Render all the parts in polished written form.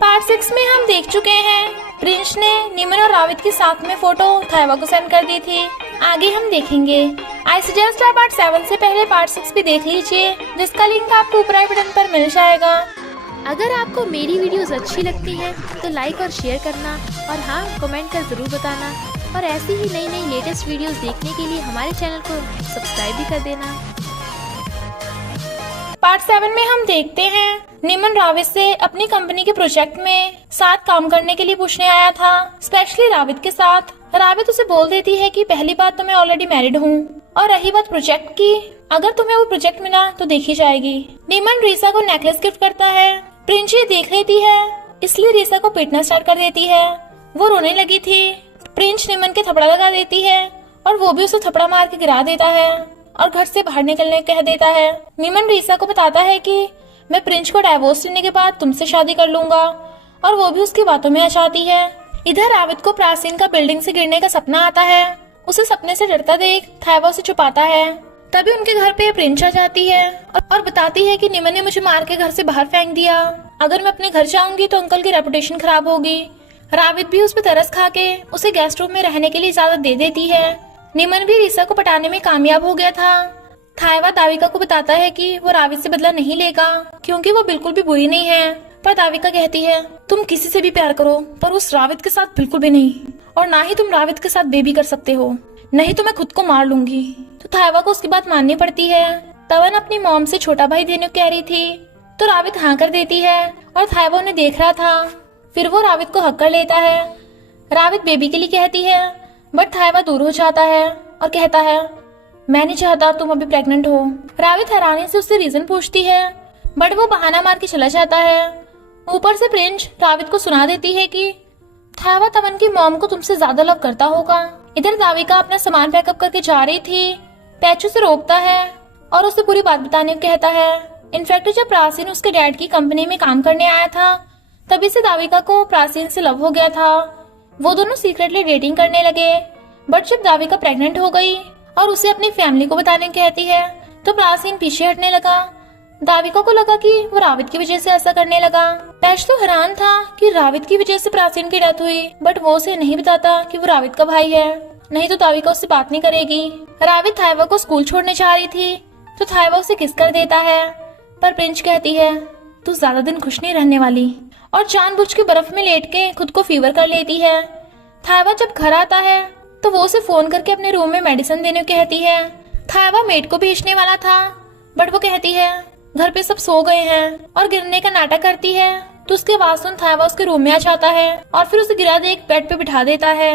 Part 6 में हम देख चुके हैं प्रिंस ने निमन और रावित के साथ में फोटो थाइवा को सेंड कर दी थी। आगे हम देखेंगे। आई सजेस्ट आप पार्ट 7 से पहले पार्ट 6 भी देख लीजिए, जिसका लिंक आपको ऊपर आई बटन पर मिल जाएगा। अगर आपको मेरी वीडियोस अच्छी लगती है तो लाइक और शेयर करना, और हाँ, कमेंट कर जरूर बताना। और ऐसी ही नई नई लेटेस्ट वीडियोस देखने के लिए हमारे चैनल को सब्सक्राइब भी कर देना। पार्ट 7 में हम देखते हैं निमन रावित से अपनी कंपनी के प्रोजेक्ट में साथ काम करने के लिए पूछने आया था, स्पेशली रावित के साथ। रावित उसे बोल देती है कि पहली बात तो मैं ऑलरेडी मैरिड हूँ, और रही बात प्रोजेक्ट की, अगर तुम्हें वो प्रोजेक्ट मिला तो देखी जाएगी। निमन रीसा को नेकलेस गिफ्ट करता है। प्रिंस ये देख लेती है, इसलिए रीसा को पीटना स्टार्ट कर देती है। वो रोने लगी थी। प्रिंस निमन के थपड़ा लगा देती है, और वो भी उसे थपड़ा मार के गिरा देता है और घर से बाहर निकलने कह देता है। निमन रीसा को बताता है कि मैं प्रिंस को डाइवोर्स लेने के बाद तुमसे शादी कर लूंगा, और वो भी उसकी बातों में आ जाती है। इधर रावित को प्राचीन का बिल्डिंग से गिरने का सपना आता है। उसे सपने से डरता देख थाइवा उसे छुपाता है। तभी उनके घर पे प्रिंस आ जाती है और बताती है कि निमन ने मुझे मार के घर से बाहर फेंक दिया। अगर मैं अपने घर जाऊंगी तो अंकल की रेपुटेशन खराब होगी। रावित भी उस पर तरस खा के उसे गेस्ट रूम में रहने के लिए इजाजत दे देती है। निमन भी रीसा को पटाने में कामयाब हो गया था। थाइवा दाविका को बताता है कि वो रावित से बदला नहीं लेगा, क्योंकि वो बिल्कुल भी बुरी नहीं है। पर दाविका कहती है तुम किसी से भी प्यार करो, पर उस रावित के साथ बिल्कुल भी नहीं, और ना ही तुम रावित के साथ बेबी कर सकते हो, नहीं तो मैं खुद को मार लूंगी। तो थाइवा को उसकी बात माननी पड़ती है। तवन अपनी मॉम से छोटा भाई देने को कह रही थी, तो रावित हाँ कर देती है, और थाइवा उन्हें देख रहा था। फिर वो रावित को हक कर लेता है। रावित बेबी के लिए कहती है, बट थाइवा दूर हो जाता है और कहता है मैं नहीं चाहता तुम अभी प्रेग्नेंट हो। रावित हैरानी से उससे रीजन पूछती है, बट वो बहाना मार के चला जाता है। ऊपर से प्रिंस रावित को सुना देती है कि थाइवा तवन की मॉम को तुमसे ज्यादा लव करता होगा। इधर दाविका अपना सामान पैकअप करके जा रही थी। पैचू से रोकता है और उसे पूरी बात बताने को कहता है। इनफैक्ट जब प्राचीन उसके डैड की कंपनी में काम करने आया था, तभी से दाविका को प्राचीन से लव हो गया था। वो दोनों सीक्रेटली डेटिंग करने लगे। बट जब दाविका प्रेग्नेंट हो गई और उसे अपनी फैमिली को बताने कहती है, तो प्राचीन पीछे हटने लगा। दाविका को लगा कि वो रावित की वजह से ऐसा करने लगा। पैच तो हैरान था कि रावित की वजह से प्राचीन की डेथ हुई, बट वो उसे नहीं बताता कि वो रावित का भाई है, नहीं तो दाविका उससे बात नहीं करेगी। रावित थाइवा को स्कूल छोड़ने जा रही थी, तो थाइवा उसे किस कर देता है, पर प्रिंस कहती है तू ज्यादा दिन खुश नहीं रहने वाली, और जानबूझ के बर्फ में लेट के खुद को फीवर कर लेती है। थाइवा जब घर आता है तो वो उसे फोन करके अपने रूम में मेडिसिन देने को कहती है। थाइवा मेड को भेजने वाला था, बट वो कहती है घर पे सब सो गए हैं, और गिरने का नाटक करती है। तो उसके बाद सुन थाइवा उसके रूम में आ जाता है और फिर उसे गिरा देख बेड पे बिठा देता है।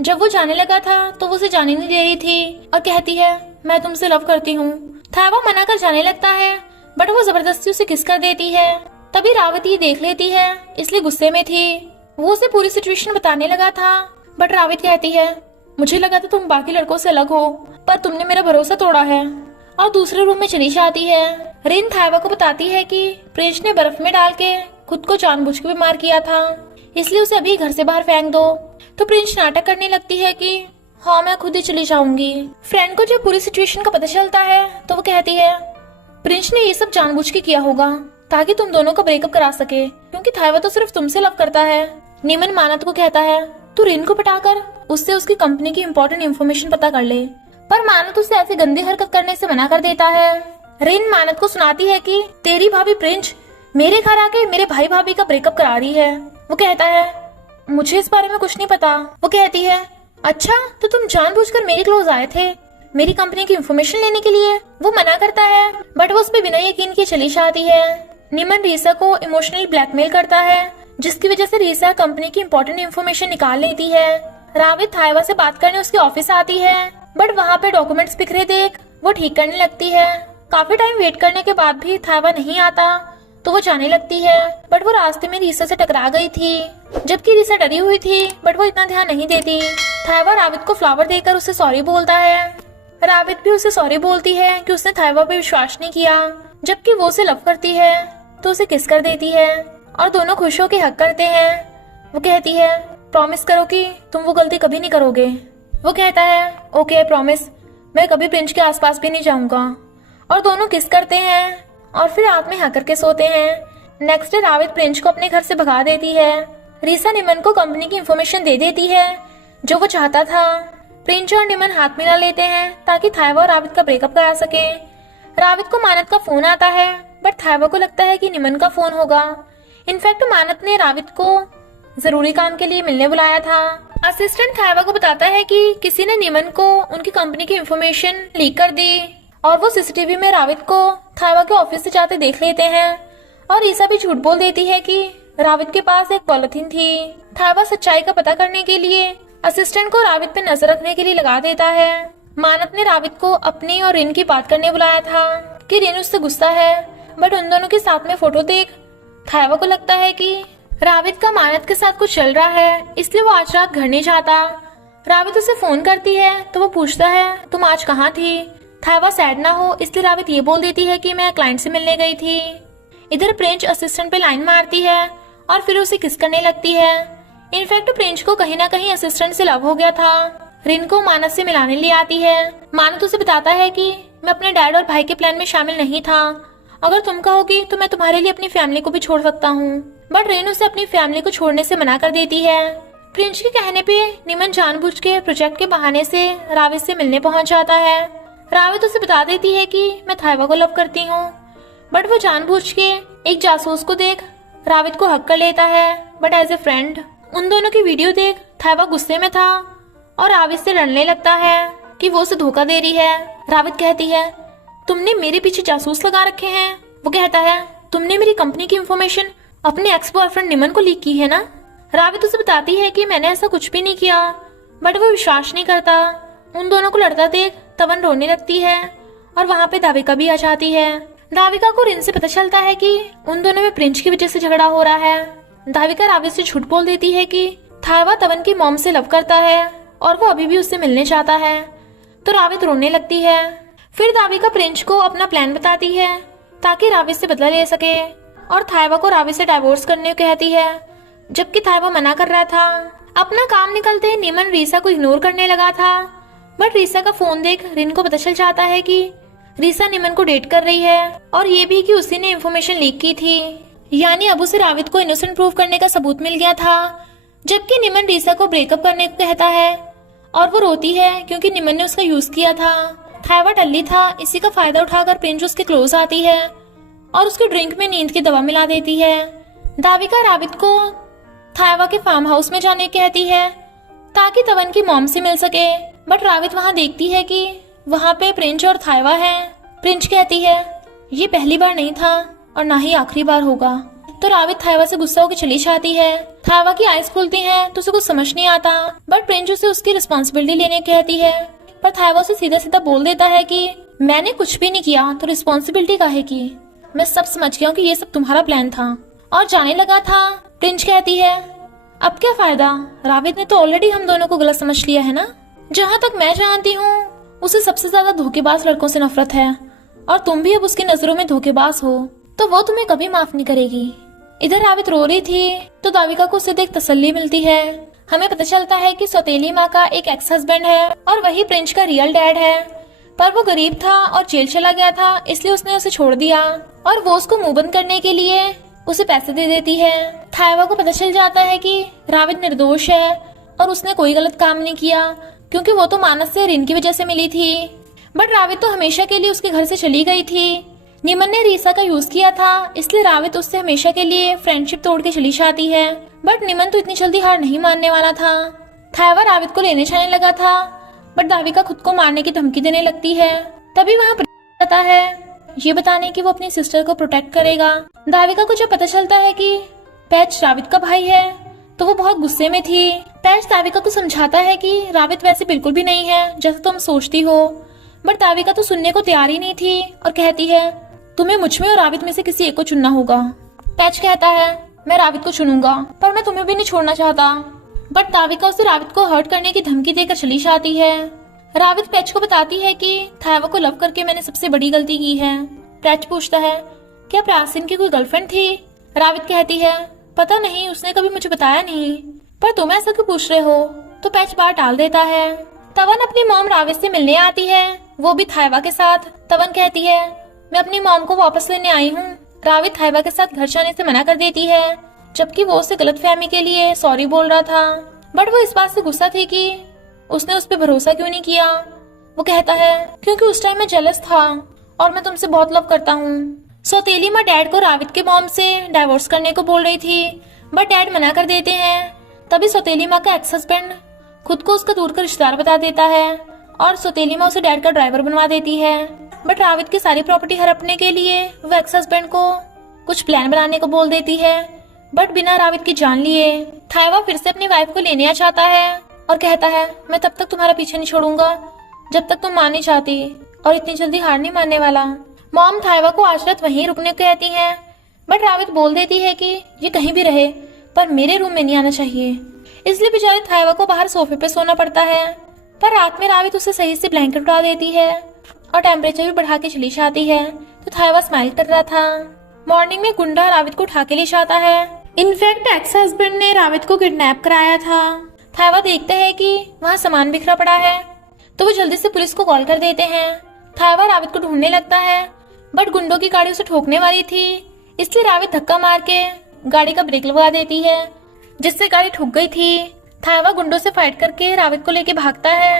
जब वो जाने लगा था तो वो उसे जाने नहीं दे रही थी और कहती है मैं तुमसे लव करती हूँ। थाइवा मना कर जाने लगता है, बट वो जबरदस्ती उसे किस कर देती है। तभी रावित ये देख लेती है, इसलिए गुस्से में थी। वो उसे पूरी सिचुएशन बताने लगा था, बट रावित कहती है मुझे लगा था तुम बाकी लड़कों से अलग हो, पर तुमने मेरा भरोसा तोड़ा है, और दूसरे रूम में चली जाती है। रिन थाइवा को बताती है कि प्रिंस ने बर्फ में डाल के खुद को जानबूझ के बीमार किया था, इसलिए उसे अभी घर से बाहर फेंक दो। तो प्रिंस नाटक करने लगती है कि हाँ मैं खुद ही चली जाऊंगी। फ्रेंड को जब पूरी सिचुएशन का पता चलता है तो वो कहती है प्रिंस ने ये सब जानबूझ के किया होगा ताकि तुम दोनों का ब्रेकअप करा सके, क्योंकि थाइवा तो सिर्फ तुमसे लव करता है। निमन मानत को कहता है तू रिन को पटाकर उससे उसकी कंपनी की इम्पोर्टेंट इन्फॉर्मेशन पता कर ले, पर मानत उससे ऐसी गंदी हरकत करने से मना कर देता है। रिन मानत को सुनाती है कि तेरी भाभी प्रिंस मेरे घर आके मेरे भाई भाभी का ब्रेकअप करा रही है। वो कहता है मुझे इस बारे में कुछ नहीं पता। वो कहती है अच्छा तो तुम जानबूझकर मेरे क्लोज आए थे मेरी कंपनी की इन्फॉर्मेशन लेने के लिए। वो मना करता है, बट वो उस पर बिना यकीन के चली जाती है। निमन रीसा को इमोशनली ब्लैकमेल करता है, जिसकी वजह से रीसा कंपनी की इम्पोर्टेंट इन्फॉर्मेशन निकाल लेती है। रावित थाइवा से बात करने उसके ऑफिस आती है, बट वहाँ पे डॉक्यूमेंट्स बिखरे देख वो ठीक करने लगती है। काफी टाइम वेट करने के बाद भी थाइवा नहीं आता, तो वो जाने लगती है, बट वो रास्ते में रीसा से टकरा गई थी, जबकि रीसा डरी हुई थी, बट वो इतना ध्यान नहीं देती। थाइवा रावित को फ्लावर देकर उसे सॉरी बोलता है। रावित भी उसे सॉरी बोलती है कि उसने थाइवा पे विश्वास नहीं किया, जबकि वो उसे लव करती है, तो उसे किस कर देती है और दोनों खुश होकर हक करते हैं। वो कहती है प्रॉमिस करो कि तुम वो गलती कभी नहीं करोगे। वो कहता है ओके प्रॉमिस, मैं कभी प्रिंस के आसपास भी नहीं जाऊंगा। और दोनों किस करते हैं और फिर रात में हक करके सोते हैं। नेक्स्ट डे रावित प्रिंस को अपने घर से भगा देती है। रीसा निमन को कंपनी की इंफॉर्मेशन दे देती है जो वो चाहता था। प्रिंस और निमन हाथ मिला लेते हैं ताकि थायवा और रावित का ब्रेकअप करा सके। रावित को मानत का फोन आता है बट थायवा को लगता है कि निमन का फोन होगा। इनफैक्ट मानत ने रावित को जरूरी काम के लिए मिलने बुलाया था। असिस्टेंट थायवा को बताता है कि किसी ने निमन को उनकी कंपनी की इंफॉर्मेशन लीक कर दी और वो सीसीटीवी में रावित को थायवा के ऑफिस से जाते देख लेते हैं। और ईसा भी झूठ बोल देती है कि रावित के पास एक पॉलिथीन थी। थायवा सच्चाई का पता करने के लिए असिस्टेंट को रावित पे नजर रखने के लिए लगा देता है। मानत ने रावित को अपनी और रिन की बात करने बुलाया था कि रिन उससे गुस्सा है, बट उन दोनों के साथ में फोटो देख थायवा को लगता है कि रावित का मानत के साथ कुछ चल रहा है, इसलिए वो आज रात घर नहीं जाता। रावित उसे फोन करती है तो वो पूछता है तुम आज कहाँ थी। थायवा सैड ना हो इसलिए रावित ये बोल देती है कि मैं क्लाइंट से मिलने गई थी। इधर प्रिंस असिस्टेंट पे लाइन मारती है और फिर उसे किस करने लगती है। इनफैक्ट प्रिंस को कहीं ना कहीं असिस्टेंट से लव हो गया था। रिन को मानस से मिलाने ले आती है। मानस उसे बताता है कि मैं अपने डैड और भाई के प्लान में शामिल नहीं था, अगर तुम कहोगी तो मैं तुम्हारे लिए अपनी फैमिली को भी छोड़ सकता हूँ। बट रिन उसे अपनी फैमिली को छोड़ने से मना कर देती है। प्रिंस के कहने पे निमन जानबूझ के प्रोजेक्ट के बहाने से रावित से मिलने पहुंच जाता है। रावित उसे बता देती है कि मैं थायवा को लव करती हूँ, बट वो जानबूझ के एक जासूस को देख रावित को हक कर लेता है, बट एज ए फ्रेंड। उन दोनों की वीडियो देख थायवा गुस्से में था और रावित से लड़ने लगता है कि वो उसे धोखा दे रही है। रावित कहती है तुमने मेरे पीछे जासूस लगा रखे हैं। वो कहता है तुमने मेरी कंपनी की इंफॉर्मेशन अपने एक्स बॉयफ्रेंड निमन को लीक की है ना। रावित उसे बताती है कि मैंने ऐसा कुछ भी नहीं किया, बट वो विश्वास नहीं करता। उन दोनों को लड़ता देख तवन रोने लगती है और वहाँ पे दाविका भी आ जाती है। दाविका को रिन से पता चलता है कि उन दोनों में प्रिंस की वजह से झगड़ा हो रहा है। दाविका रावित से झूठ बोल देती है कि थायवा तवन की मॉम से लव करता है और वो अभी भी उससे मिलने चाहता है, तो रावित रोने लगती है। फिर दाविका प्रिंस को अपना प्लान बताती है ताकि रावित से बदला ले सके और थायवा को रावित से डाइवोर्स करने को कहती है, जबकि थायवा मना कर रहा था। अपना काम निकलते निमन रीसा को इग्नोर करने लगा था, बट रीसा का फोन देख रिन को पता चल जाता है कि रीसा निमन को डेट कर रही है और ये भी कि उसी ने इंफॉर्मेशन लीक की थी। यानी अब उसे रावित को इनोसेंट प्रूव करने का सबूत मिल गया था। जबकि निमन रीसा को ब्रेकअप करने को कहता है और वो रोती है क्योंकि निमन ने उसका यूज किया था। थायवा टल्ली था, इसी का फायदा उठाकर प्रिंस उसके क्लोज आती है और उसके ड्रिंक में नींद की दवा मिला देती है। दाविका रावित को थायवा के फार्म हाउस में जाने कहती है ताकि तवन की मॉम से मिल सके, बट रावित वहाँ देखती है कि वहाँ पे प्रिंस और थायवा है। प्रिंस कहती है ये पहली बार नहीं था और ना ही आखिरी बार होगा। तो रावित थायवा से गुस्सा होकर चली जाती है। थायवा की आईज खुलती हैं तो उसे कुछ समझ नहीं आता, बट प्रिंस उसे उसकी रिस्पॉन्सिबिलिटी लेने कहती है। पर थायवा उसे सीधा सीधा बोल देता है कि मैंने कुछ भी नहीं किया तो रिस्पॉन्सिबिलिटी काहे की। मैं सब समझ गया हूँ कि ये सब तुम्हारा प्लान था और जाने लगा था। प्रिंस कहती है अब क्या फायदा, रावित ने तो ऑलरेडी हम दोनों को गलत समझ लिया है ना। जहाँ तक मैं जानती हूँ उसे सबसे ज्यादा धोखेबाज लड़कों से नफरत है और तुम भी अब उसकी नजरों में धोखेबाज हो, तो वो तुम्हें कभी माफ नहीं करेगी। इधर रावित रो रही थी तो दाविका को उससे देख तसल्ली मिलती है। हमें पता चलता है कि सौतेली माँ का एक एक्स हस्बैंड है और वही प्रिंस का रियल डैड है, पर वो गरीब था और जेल चला गया था, इसलिए उसने उसे छोड़ दिया और वो उसको मुंह बंद करने के लिए उसे पैसे दे देती है। थायवा को पता चल जाता है कि रावित निर्दोष है और उसने कोई गलत काम नहीं किया क्योंकि वो तो मानस से रिन की वजह से मिली थी, बट रावित तो हमेशा के लिए उसके घर से चली गई थी। निमन ने रीसा का यूज किया था, इसलिए रावित उससे हमेशा के लिए फ्रेंडशिप तोड़ के चली जाती है, बट निमन तो इतनी जल्दी हार नहीं मानने वाला था। थायवा रावित को लेने जाने लगा था, बट दाविका खुद को मारने की धमकी देने लगती है। तभी वहाँ आता है ये बताने कि वो अपनी सिस्टर को प्रोटेक्ट करेगा। दाविका को जब पता चलता है कि पैच रावित का भाई है तो वो बहुत गुस्से में थी। पैच दाविका को समझाता है कि रावित वैसे बिल्कुल भी नहीं है जैसे तुम सोचती हो, बट दाविका तो सुनने को तैयार ही नहीं थी और कहती है तुम्हें मुझ में और रावित में से किसी एक को चुनना होगा। पैच कहता है मैं रावित को चुनूंगा, पर मैं तुम्हें भी नहीं छोड़ना चाहता, बट दाविका उसे रावित को हर्ट करने की धमकी देकर चली जाती है। रावित पैच को बताती है कि थायवा को लव करके मैंने सबसे बड़ी गलती की है। पैच पूछता है क्या प्रासिन की कोई गर्लफ्रेंड थी। रावित कहती है पता नहीं, उसने कभी मुझे बताया नहीं, पर तुम ऐसा क्यों पूछ रहे हो। तो पैच बात टाल देता है। तवन अपनी मॉम रावित से मिलने आती है, वो भी थायवा के साथ। तवन कहती है मैं अपनी मॉम को वापस लेने आई हूँ रावित थाइवा के साथ घर जाने से मना कर देती है, जबकि वो उसे गलतफहमी के लिए सॉरी बोल रहा था। बट वो इस बात से गुस्सा थी कि उसने उस पर भरोसा क्यों नहीं किया। वो कहता है क्योंकि उस टाइम मैं जेलस था और मैं तुमसे बहुत लव करता हूँ। सौतेली माँ डैड को रावित के मॉम से डाइवोर्स करने को बोल रही थी, बट डैड मना कर देते हैं। तभी सौतेली माँ का एक्स हस्बैंड खुद को उसका दूर का रिश्तेदार बता देता है और सौतेली माँ उसे डैड का ड्राइवर बनवा देती है। बट रावित की सारी प्रॉपर्टी हड़पने के लिए वो एक्स हस्बैंड को कुछ प्लान बनाने को बोल देती है, बट बिना रावित की जान लिए। थाइवा फिर से अपनी वाइफ को लेने आ जाता है और कहता है मैं तब तक तुम्हारा पीछे नहीं छोड़ूंगा जब तक तुम मान नहीं चाहती, और इतनी जल्दी हार नहीं मानने वाला। मॉम थाइवा को आज रात वहीं रुकने को कहती है, बट रावित बोल देती है कि ये कहीं भी रहे पर मेरे रूम में नहीं आना चाहिए। इसलिए बेचारे थाइवा को बाहर सोफे पे सोना पड़ता है। पर रात में रावित उसे सही से ब्लैंकेट उड़ा देती है और टेम्परेचर भी बढ़ा के चली जाती है, तो थाइवा स्माइल कर रहा था। मॉर्निंग में गुंडा रावित को उठा के ले जाता है। इनफैक्ट एक्स हस्बैंड ने रावित को किडनैप कराया था। थाइवा देखता है कि वहाँ सामान बिखरा पड़ा है, तो वो जल्दी से पुलिस को कॉल कर देते हैं। थाइवा रावित को ढूंढने लगता है, बट गुंडों की गाड़ी उसे ठोकने वाली थी, इसलिए रावित धक्का मार के गाड़ी का ब्रेक लगा देती है, जिससे गाड़ी ठुक गई थी। थाइवा गुंडों से फाइट करके रावित को लेके भागता है।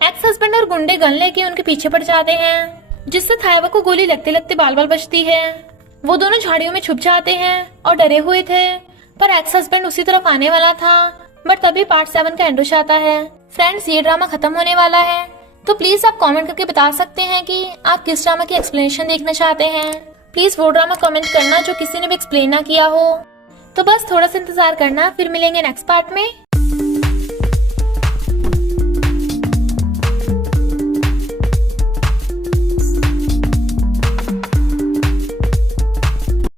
एक्स हस्बैंड और गुंडे गन लेके उनके पीछे पड़ जाते हैं, जिससे थाइवा को गोली लगते लगते बाल बाल बचती है। वो दोनों झाड़ियों में छुप जाते हैं और डरे हुए थे, पर एक्स हस्बैंड उसी तरफ आने वाला था। बट तभी पार्ट 7 का एंड हो जाता है। फ्रेंड्स, ये ड्रामा खत्म होने वाला है, तो प्लीज आप कमेंट करके बता सकते हैं कि आप किस ड्रामा की एक्सप्लेनेशन देखना चाहते हैं। प्लीज वो ड्रामा कमेंट करना जो किसी ने भी एक्सप्लेन ना किया हो। तो बस थोड़ा सा इंतजार करना, फिर मिलेंगे नेक्स्ट पार्ट में।